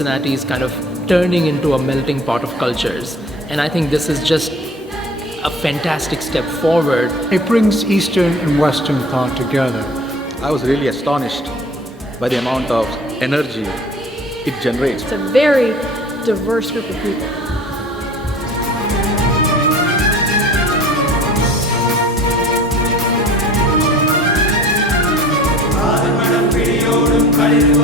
Cincinnati is kind of turning into a melting pot of cultures. And I think this is just a fantastic step forward. It brings Eastern and Western thought together. I was really astonished by the amount of energy it generates. It's a very diverse group of people. ஆதிமனம் பிடியோடும் களிர்